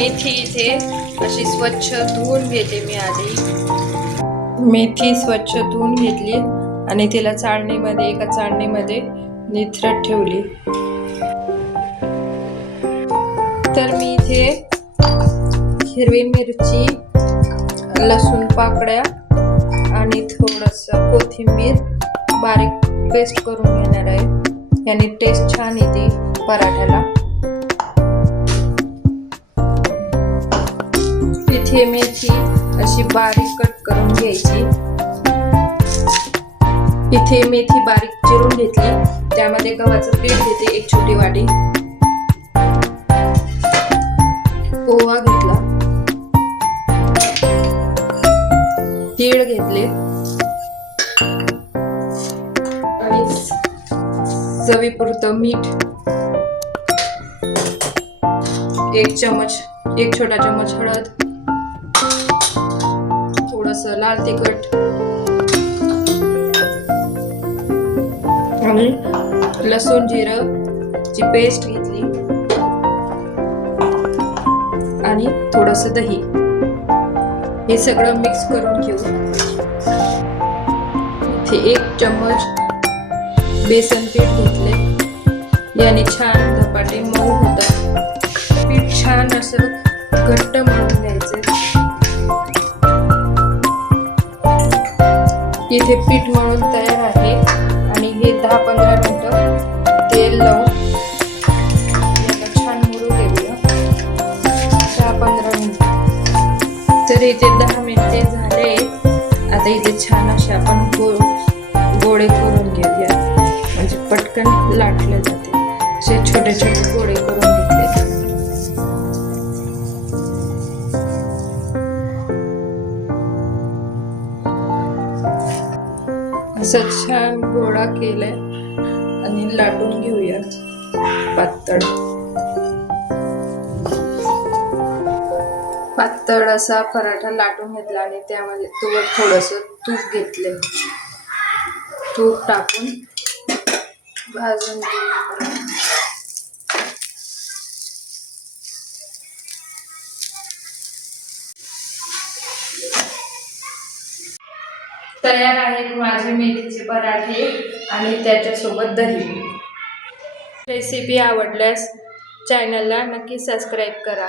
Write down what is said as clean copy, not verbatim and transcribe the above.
मेथी इथे अशी स्वच्छ धुवून घेते मी आधी। मेथी स्वच्छ धुवून घेतली आणि तिला एका चाळणीमध्ये निथरट ठेवली। तर मी इथे हिरवी मिरची, लसूण पाकळ्या आणि थोडंसं कोथिंबीर बारीक पेस्ट करून घेणार आहे। याने टेस्ट छान येते पराठ्याला। इथे मेथी अशी बारीक कट करून घ्यायची। इथे मेथी बारीक चिरून घेतली, त्यामध्ये गव्हाचं पीठ घेते 1 छोटी वाटी, पोहा घेतला, तीळ घेतले आणि चवीपुरतं मीठ, 1 छोटा चमच हळद, थोडंसं लाल तिखट आणि लसूण जिरंची पेस्ट घेतली आणि थोडंसं दही। हे सगळं मिक्स करून घेऊ। इथे 1 चमच बेसन पीठ घेतले, याने छान धपाटे मऊ होतात। पीठ छान असं घट्ट मळून घ्यायचं। इथे पीठ मळून तयार आहे आणि हे 10-15 मिनिटं तेल लावून याला छान मुरू देऊया। 10-15 मिनिटं। तर इथे 10 मिनिटे झाले। आता इथे छान असे आपण गोळे करून घेऊया, म्हणजे पटकन लाटले जाते। असे छोटे छोटे गोळे करून घेतले। असं छान गोळा केलाय आणि लाटून घेऊया पातळ असा पराठा लाटून घेतला आणि त्यामध्ये थोडंसं तूप घेतले। तूप टाकून भाजून घेऊया। तयार आहेत माझे मेथीचे पराठे आणि त्याच्यासोबत दही। रेसिपी आवडल्यास चॅनलला नक्की सबस्क्राईब करा।